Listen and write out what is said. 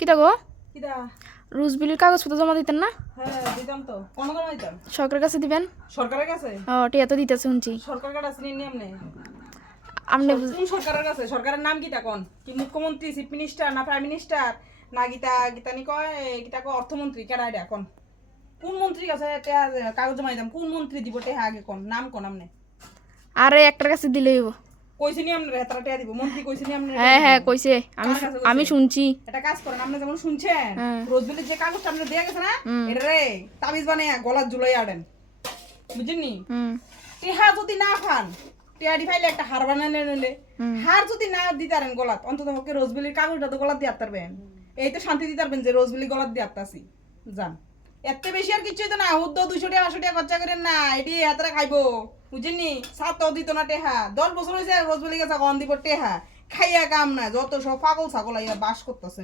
কিতা গো কিদা রুজবিলির কাগজপত্র জমা দিতেন না? হ্যাঁ দিতাম তো কোন জমা দিতাম সরকারের কাছে দিবেন। সরকারের কাছে টিয়া তো দিতেছে শুনছি। সরকার কাছে আসলে নিয়ম নেই আপনি কোন সরকারের কাছে সরকারের নাম কিতা কোন কি মুখ্যমন্ত্রী চিফ মিনিস্টার না প্রাইম মিনিস্টার না গীতা গীতানি কয় গীতা কয় অর্থমন্ত্রী কেডা এটা কোন কোন মন্ত্রী কাছে কাগজ জমা দিতাম কোন মন্ত্রী দিব টেহা আগে কোন নাম কোন আমনে আরে একটার কাছে দিলেই হইব। কইছে নি আমনে হেতারা টেহা দিব মন্ত্রী কইছে নি আমনে হ্যাঁ কইছে, আমি কার কাছে কইছে? আমি শুনছি। এটা কাজ করেন আপনি যেমন শুনছেন হ্যাঁ। রোজবেলির যে কাগজটা আপনি দেয়া গেছে না এটা রে তাবিজ বানায় গলার ঝুলাই আড়েন বুঝেননি টেহা যদি না খান টেহাডি ফাইলে একটা হার বানালে নিলে হার যদি না দিতারেন গলাত অন্তত পক্ষে রোজবেলির কাগজটা তো গলাত দিয়ে পারবেন এই তো শান্তি দিতে পারবেন যে রোজবেলি গলাত দিয়ে আত্মাছি জান এত বেশি আর কিছু হইতো না হুদ্দ 200 টাকা 500 টাকা খরচা করেন না এটি হাতরা খাইবো বুঝেননি সাতও দিত না টেহা 10 বছর হয়েছে রোজবেলি গাছা গন দিব টেহা খাইয়া কাম না যত সব পাগল ছাগল আইয়া বাস করতেছে